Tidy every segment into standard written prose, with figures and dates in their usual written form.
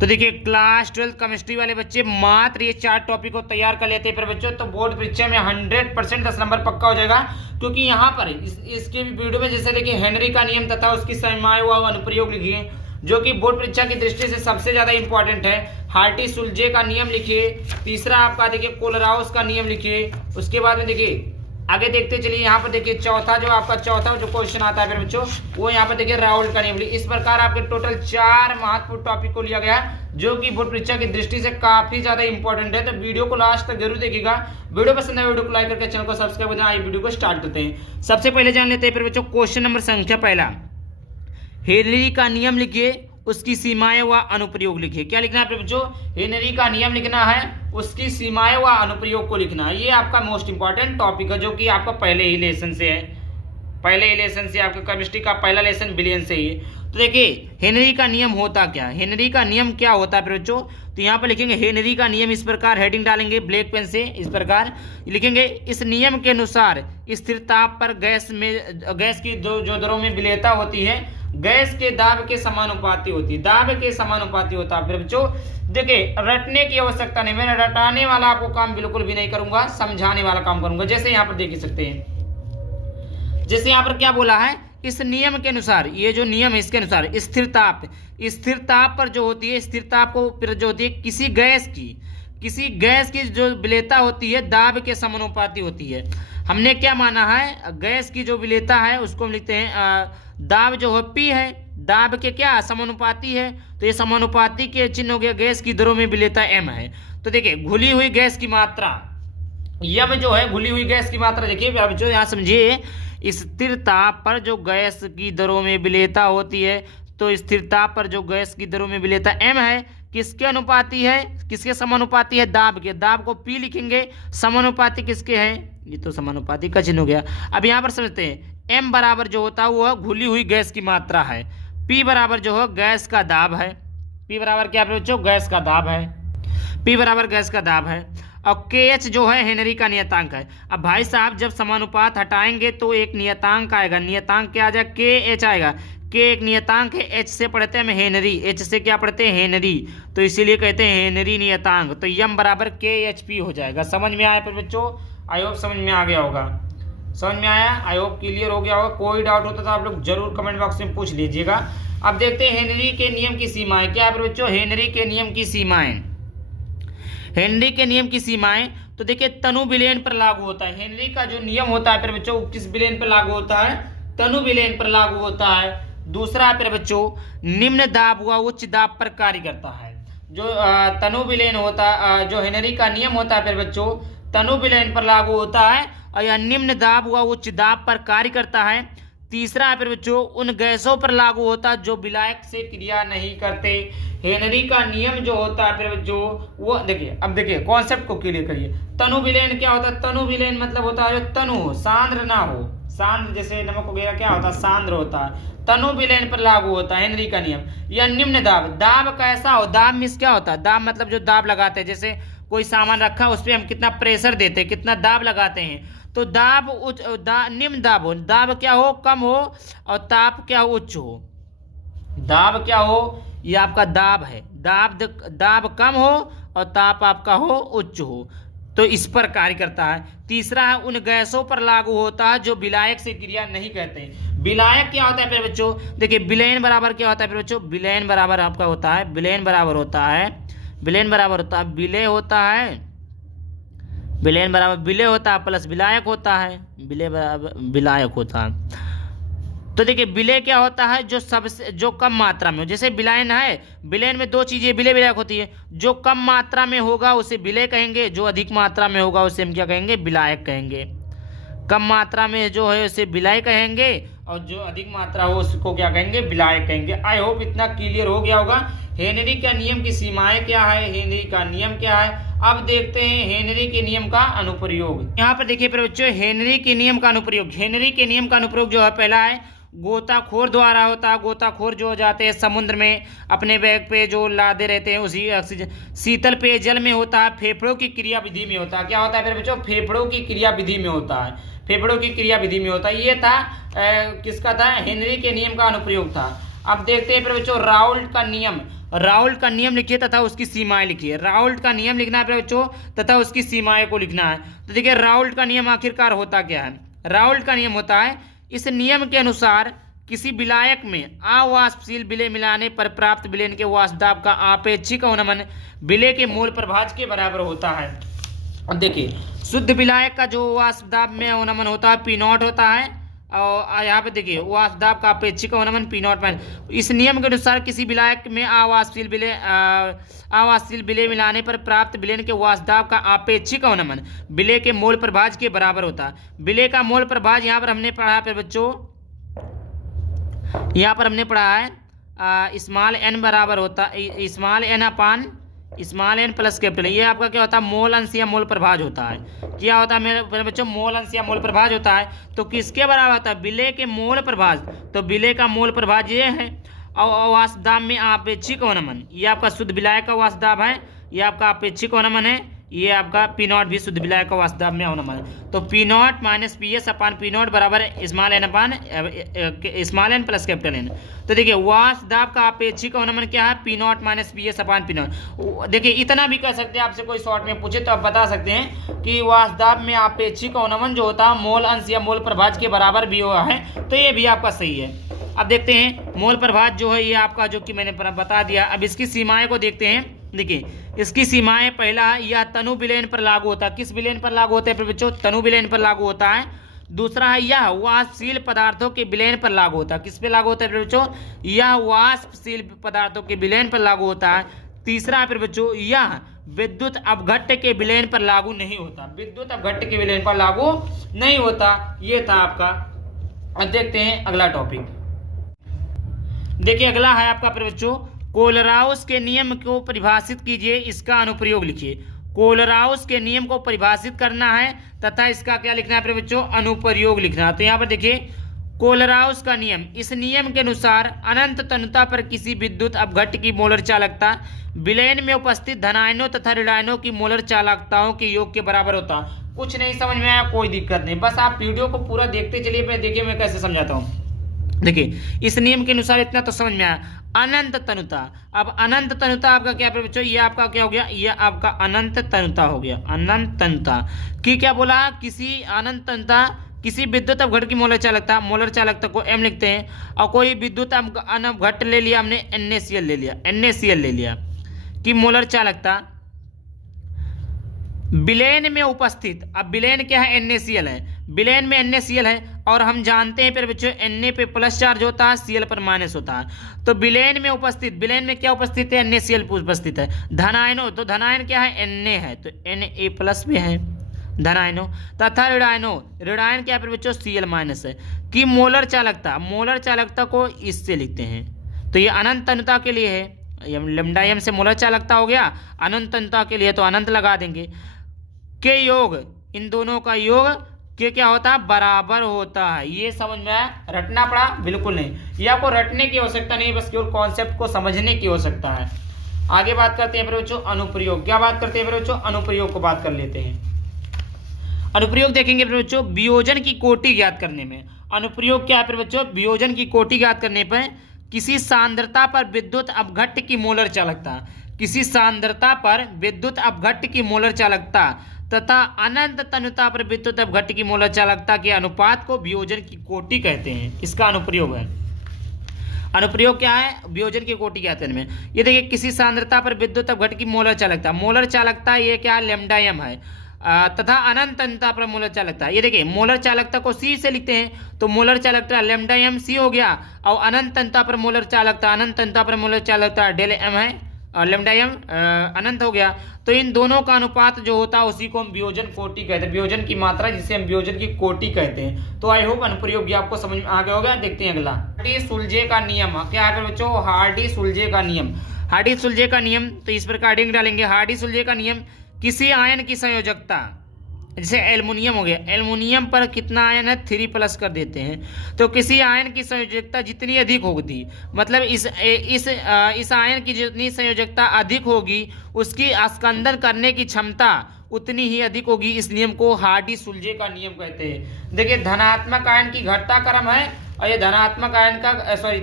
तो देखिए class 12 chemistry वाले बच्चे मात्र ये 4 टॉपिक को तैयार कर लेते हैं पर बच्चों तो बोर्ड परीक्षा में 100% 10 नंबर पक्का हो जाएगा। क्योंकि यहाँ पर इसके वीडियो में जैसे देखिए हेनरी का नियम तथा उसकी सीमाएं व अनुप्रयोग लिखिए जो कि बोर्ड परीक्षा की दृष्टि से सबसे ज्यादा इंपॉर्टेंट है। हार्टी-सुल्जे का नियम लिखिए। तीसरा आपका देखिए कोलराउस का नियम लिखिए। उसके बाद में देखिए आगे देखते चलिए यहाँ पर देखिए चौथा जो क्वेश्चन आता है फिर बच्चों वो यहाँ पर देखिए राउल्ट का नियम। इस प्रकार आपके टोटल 4 महत्वपूर्ण टॉपिक को लिया गया जो कि बोर्ड परीक्षा की दृष्टि से काफी ज्यादा इंपॉर्टेंट है। तो वीडियो को लास्ट तक जरूर देखिएगा। वीडियो पसंद है वीडियो को लाइक करके चैनल को सब्सक्राइब कर देना। आइए वीडियो को स्टार्ट करते हैं। सबसे पहले जान लेते हैं फिर बच्चों क्वेश्चन नंबर संख्या पहला, हेनरी का नियम लिखिए, उसकी सीमाएं व अनुप्रयोग लिखिए। क्या लिखना है बच्चों? हेनरी का नियम लिखना है, उसकी सीमाएं व अनुप्रयोग को लिखना है। ये आपका मोस्ट इंपॉर्टेंट टॉपिक है जो कि आपका पहले ही लेसन से है। पहले ही लेसन से आपका केमिस्ट्री का पहला लेसन बिलियन से ही है। तो देखिए हेनरी का नियम होता क्या है, हेनरी का नियम क्या होता है फिर बच्चों? तो यहाँ पर लिखेंगे हेनरी का नियम, इस प्रकार हेडिंग डालेंगे ब्लैक पेन से, इस प्रकार लिखेंगे। इस नियम के अनुसार स्थिर ताप पर गैस की जो दरों में विलेयता होती है गैस के दाब के समानुपाती होती है। दाब के समानुपाती होता है फिर बच्चों। देखिए रटने की आवश्यकता नहीं, मैं रटाने वाला आपको काम बिल्कुल भी नहीं करूंगा, समझाने वाला काम करूंगा। जैसे यहाँ पर देख सकते हैं, जैसे यहाँ पर क्या बोला है, इस नियम के अनुसार, ये जो नियम है इसके अनुसार स्थिर ताप पर जो होती है, स्थिर ताप को फिर जो होती है किसी गैस की जो विलेयता होती है दाब के समानुपाती होती है। हमने क्या माना है, गैस की जो विलेयता है उसको हम लिखते हैं दाब जो है पी है, दाब के क्या समानुपाती है। तो ये समानुपाती के चिन्ह हो गया, गैस की दरों में विलेयता एम है। तो देखिए घुली हुई गैस की मात्रा यम जो है, घुली हुई गैस की मात्रा देखिए अब जो यहाँ समझिए, स्थिर ताप पर जो गैस की दरों में विलेयता होती है तो स्थिर ताप पर जो गैस की दरों में विलेयता एम है किसके अनुपाती है, किसके समानुपाती है? दाब के। दाब को पी लिखेंगे, समानुपाती किसके है? ये तो समानुपाती का चिन्ह हो गया। अब यहाँ पर समझते हैं एम बराबर जो होता है वो घुली हुई गैस की मात्रा है, पी बराबर जो है गैस का दाब है। पी बराबर क्या बच्चों? गैस का दाब है। पी बराबर गैस का दाब है। और के एच जो है हेनरी का नियतांक है। अब भाई साहब जब समानुपात हटाएंगे तो एक नियतांक आएगा, नियतांक क्या आ जाएगा? के एच आएगा। के एक नियतांक है, एच से पढ़ते हैं हम हेनरी, एच से क्या पढ़ते हैं? हेनरी, तो इसीलिए कहते हैं हेनरी नियतांक। तो यम बराबर के एच पी हो जाएगा। समझ में आया फिर बच्चों? आई होप समझ में आ गया होगा। समझ में आया? आई होप क्लियर हो गया होगा। कोई डाउट होता तो आप लोग जरूर कमेंट बॉक्स में पूछ लीजिएगा। अब देखते हैं हेनरी के नियम की सीमाएं क्या है बच्चों? हेनरी के नियम की सीमाएं, हेनरी के नियम की सीमाएं तो देखिए तनु विलयन पर लागू होता है। हेनरी का जो नियम होता है फिर बच्चों किस विलयन पर लागू होता है? तनु विलयन पर लागू होता है। दूसरा फिर बच्चों निम्न दाब व उच्च दाब पर कार्य करता है। जो तनु विलयन होता है, जो हेनरी का नियम होता है फिर बच्चों तनु विलयन पर लागू होता है और यह निम्न दाब व उच्च दाब पर कार्य करता है। तीसरा फिर बच्चों उन गैसों पर लागू होता है जो विलायक से क्रिया नहीं करते। हेनरी का नियम जो होता है फिर बच्चों वो देखिए, अब देखिए कॉन्सेप्ट को क्लियर करिए। तनु विलयन क्या होता है? तनु विलयन मतलब होता है जो तनु हो, सांद्र ना हो। सांद्र जैसे नमक वगैरह क्या होता है? सांद्र होता है। तनु विलयन पर लागू होता है हेनरी का नियम। या निम्न दाब, दाब कैसा हो? दाब मीन्स क्या होता है? दाब मतलब जो दाब लगाते हैं, जैसे कोई सामान रखा उस पर हम कितना प्रेशर देते हैं, कितना दाब लगाते हैं। तो दाब निम्न दाब हो, दाब क्या हो? कम हो, और ताप क्या हो? उच्च हो। दाब क्या हो? ये आपका दाब है, दाब कम हो और ताप आपका हो उच्च हो, तो इस पर कार्य करता है। तीसरा है उन गैसों पर लागू होता है जो विलायक से क्रिया नहीं करते हैं। विलायक क्या होता है फिर बच्चों? देखिए विलयन बराबर क्या होता है फिर बच्चों? विलयन बराबर आपका होता है, विलयन बराबर होता है, विलयन बराबर होता है, विलय होता है, विलयन बराबर विलय होता है प्लस विलायक होता है, विलय बराबर विलायक होता है। तो देखिए विलय क्या होता है? जो कम मात्रा में हो। जैसे विलयन है, विलयन में दो चीजें विलय विलायक होती है। जो कम मात्रा में होगा उसे विलय कहेंगे, जो अधिक मात्रा में होगा उसे हम क्या कहेंगे? विलायक कहेंगे। कम मात्रा में जो है उसे विलय कहेंगे और जो अधिक मात्रा हो उसको क्या कहेंगे? विलायक कहेंगे। आई होप इतना क्लियर हो गया होगा। हेनरी का नियम की सीमाएं क्या है, हेनरी का नियम क्या है। अब देखते हैं हेनरी के नियम का अनुप्रयोग। यहाँ पर देखिए बच्चों हेनरी के नियम का अनुप्रयोग। हेनरी के नियम का अनुप्रयोग जो है पहला है गोताखोर द्वारा होता है। गोताखोर जो जाते हैं समुद्र में अपने बैग पे जो लादे रहते हैं उसी ऑक्सीजन। शीतल पेयजल में होता है। फेफड़ों की क्रिया विधि में होता है। क्या होता है फिर बच्चों? फेफड़ों की क्रिया विधि में होता है। फेफड़ों की क्रिया विधि में होता है। ये था किसका था? हेनरी के नियम का अनुप्रयोग था। अब देखते हैं फिर बच्चों राउल्ट का नियम। राउल्ट का नियम लिखिए तथा उसकी सीमाएं लिखिए। राउल्ट का नियम लिखना है फिर बच्चों तथा उसकी सीमाएं को लिखना है। तो देखिए राउल्ट का नियम आखिरकार होता क्या है। राउल्ट का नियम होता है, इस नियम के अनुसार किसी विलायक में अवाष्पशील विलेय मिलाने पर प्राप्त विलेन के वाष्पदाब का आपेक्षिक अवनमन विलेय के मोल प्रभाज के बराबर होता है। अब देखिए शुद्ध विलायक का जो वाष्पदाब में अवनमन होता है पी नॉट होता है, और यहाँ पे देखिए वाष्पदाब का अपेक्षिक अवनमन पी नॉट माइनस। इस नियम के अनुसार किसी विलायक में अवाष्पशील विलेय मिलाने पर प्राप्त विलेन के वाष्पदाब का आपेक्षिक अवनमन विलेय के मोल प्रभाज के बराबर होता है। विलेय का मोल प्रभाज यहाँ पर हमने पढ़ा है बच्चों, यहाँ पर हमने पढ़ा है स्मॉल एन बराबर होता है small N upon small N plus capital. ये आपका क्या होता है, मोल अंश या मोल प्रभाज होता है। क्या होता है मेरे बच्चों, मोल अंश या मोल प्रभाज होता है। तो किसके बराबर होता है, विलेय के मोल प्रभाज। तो विलेय का मोल प्रभाज ये है, और वाष्पदाब में आपेक्षिक अवनमन, ये आपका शुद्ध विलायक का वाष्पदाब है, ये आपका आपेक्षिक अवनमन है, ये आपका पी नॉट भी शुद्ध विलायक का वाष्पदाब में अवनमन। तो P naught minus P S upon P naught बराबर small N upon small N plus capital N. तो देखिए वाष्पदाब का आपेक्षिक अवनमन क्या है, P naught minus P S upon P naught. देखिए इतना भी कह सकते हैं, आपसे कोई शॉर्ट में पूछे तो आप बता सकते हैं कि वाष्पदाब में आपेक्षिक अवनमन जो होता है मोल अंश या मोल प्रभाज के बराबर भी हुआ है। तो ये भी आपका सही है। अब देखते हैं मोल प्रभाज जो है ये आपका जो कि मैंने बता दिया। अब इसकी सीमाएं को देखते हैं। देखिए इसकी सीमाएं, पहला है यह तनु विलेन पर लागू होता है। किस विलेन पर लागू होता है फिर बच्चों, तनु विलेन पर लागू होता है। दूसरा है यह वाष्पशील पदार्थों के विलेन पर लागू होता है। किस पे लागू होता है फिर बच्चों, यह वाष्पशील पदार्थों के विलेन पर लागू होता है। तीसरा है फिर बच्चों यह विद्युत अपघट्य के विलेन पर लागू नहीं होता। विद्युत अपघट्य के विलेन पर लागू नहीं होता। ये था आपका। अब देखते हैं अगला टॉपिक। देखिए अगला है आपका फिर बच्चों, कोलराउस के नियम को परिभाषित कीजिए, इसका अनुप्रयोग लिखिए। कोलराउस के नियम को परिभाषित करना है तथा इसका क्या लिखना है फिर बच्चों, अनुप्रयोग लिखना है। तो यहाँ पर देखिए कोलराउस का नियम, इस नियम के अनुसार अनंत तनुता पर किसी विद्युत अपघट्य की मोलर चालकता विलयन में उपस्थित धनायनों तथा ऋणायनों की मोलर चालकताओं के योग के बराबर होता है। कुछ नहीं समझ में आया कोई दिक्कत नहीं, बस आप वीडियो को पूरा देखते चलिए। मैं देखिए मैं कैसे समझाता हूँ। देखिए इस नियम के अनुसार इतना तो समझ में आया, अनंत तनुता। अब अनंत तनुता आपका क्या है बच्चों, ये आपका क्या हो गया, ये आपका अनंत तनुता हो गया। अनंत तनुता की क्या बोला, किसी अनंत तनुता किसी विद्युत अपघट्य की मोलर चालकता को m लिखते हैं, और कोई विद्युत अपघट्य ले लिया हमने NaCl ले लिया कि मोलर चालकता विलेन में उपस्थित। अब विलेन क्या है, NaCl है। विलेन में NaCl है और हम जानते हैं फिर बच्चों Na पे प्लस चार्ज होता है, Cl पर माइनस होता है। तो विलेन में उपस्थित, विलेन में क्या उपस्थित है, NaCl उपस्थित है। धनायनों, तो धनायन क्या है, Na है, तो Na प्लस भी है धनायनों, तथा ऋणायन क्या है फिर बच्चों, Cl माइनस है। कि मोलर चालकता को इससे लिखते हैं। तो ये अनंत तनुता के लिए है, लैम्डा m से मोलर चालकता हो गया। अनंत तनुता के लिए तो अनंत लगा देंगे। के योग, इन दोनों का योग के क्या होता है, बराबर होता है। ये समझ में आया, रटना पड़ा बिल्कुल नहीं, ये आपको रटने की आवश्यकता नहीं, बस केवल कॉन्सेप्ट को समझने की आवश्यकता है। आगे बात करते हैं बच्चों अनुप्रयोग। क्या बात करते हैं बच्चों, अनुप्रयोग को बात कर लेते हैं। अनुप्रयोग देखेंगे बच्चों वियोजन की कोटि ज्ञात करने में। अनुप्रयोग क्या है बच्चों, वियोजन की कोटि ज्ञात करने पर किसी सांद्रता पर विद्युत अपघट्य की मोलर चालकता, किसी सांद्रता पर विद्युत अपघट्य की मोलर चालकता तथा अनंत तनुता पर विद्युत अपघट्य की मोलर चालकता के अनुपात को वियोजन की कोटि कहते हैं। इसका अनुप्रयोग है। अनुप्रयोग क्या है, वियोजन की कोटि ज्ञात करने में। ये देखिए किसी सांद्रता पर विद्युत अपघट्य की मोलर चालकता ये क्या है, लैम्डा m है, तथा अनंत तनुता पर मोलर चालकता। ये देखिए मोलर चालकता को C से लिखते हैं, तो मोलर चालकता लैम्डा m C हो गया, और अनंत तनुता पर मोलर चालकता डेल m है, और लैम्डा m अनंत हो गया। तो इन दोनों का अनुपात जो होता है उसी को हम वियोजन कोटि कहते हैं, वियोजन की मात्रा जिसे हम वियोजन की कोटि कहते हैं। तो आई होप अनुप्रयोग भी आपको समझ में आ गया होगा। देखते हैं अगला, हार्डी-सुलजे का नियम। क्या है बच्चों, हार्डी-सुलजे का नियम। हार्डी-सुलजे का नियम, तो इस प्रकार डिंग डालेंगे। हार्डी-सुलजे का नियम, किसी आयन की संयोजकता, जैसे एल्युमिनियम हो गया, एल्युमिनियम पर कितना आयन है, 3+ कर देते हैं। तो किसी आयन की संयोजकता जितनी अधिक होगी, मतलब इस आयन की जितनी संयोजकता अधिक होगी उसकी स्कंदन करने की क्षमता उतनी ही अधिक होगी। इस नियम को हार्डी-सुलजे का नियम कहते हैं। देखिए धनात्मक आयन की घटता क्रम है और ये धनात्मक आयन का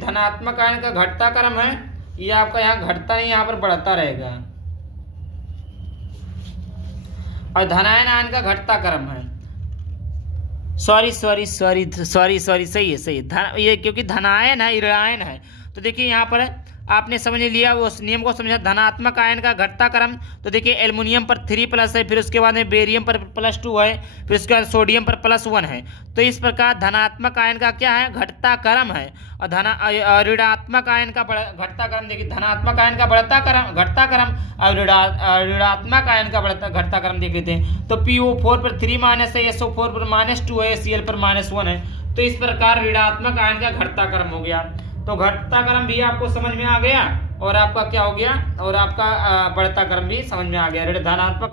धनात्मक आयन का घटता क्रम है, ये आपका यहाँ घटता नहीं, यहाँ पर बढ़ता रहेगा। और धनायन आयन का घटता क्रम है, सॉरी, सही है ये क्योंकि धनायन है, ऋणायन है। तो देखिए यहाँ पर आपने समझ लिया, वो उस नियम को समझा। धनात्मक आयन का घटता क्रम, तो देखिए एल्युमिनियम पर 3+ है, फिर उसके बाद में बेरियम पर +2 है, फिर उसके बाद सोडियम पर +1 है। तो इस प्रकार धनात्मक आयन का क्या है, घटता क्रम है। और ऋणात्मक आयन का घटता क्रम, देखिए धनात्मक आयन का घटता क्रम और ऋणात्मक आयन का घटता क्रम देख लेते हैं। तो PO4 पर 3- है, SO4 पर -2 है, Cl पर -1 है। तो इस प्रकार ऋणात्मक आयन का घटता क्रम हो गया। तो घटता क्रम भी आपको समझ में आ गया, और आपका क्या हो गया, और आपका बढ़ता क्रम भी समझ में आ गया। धनात्मक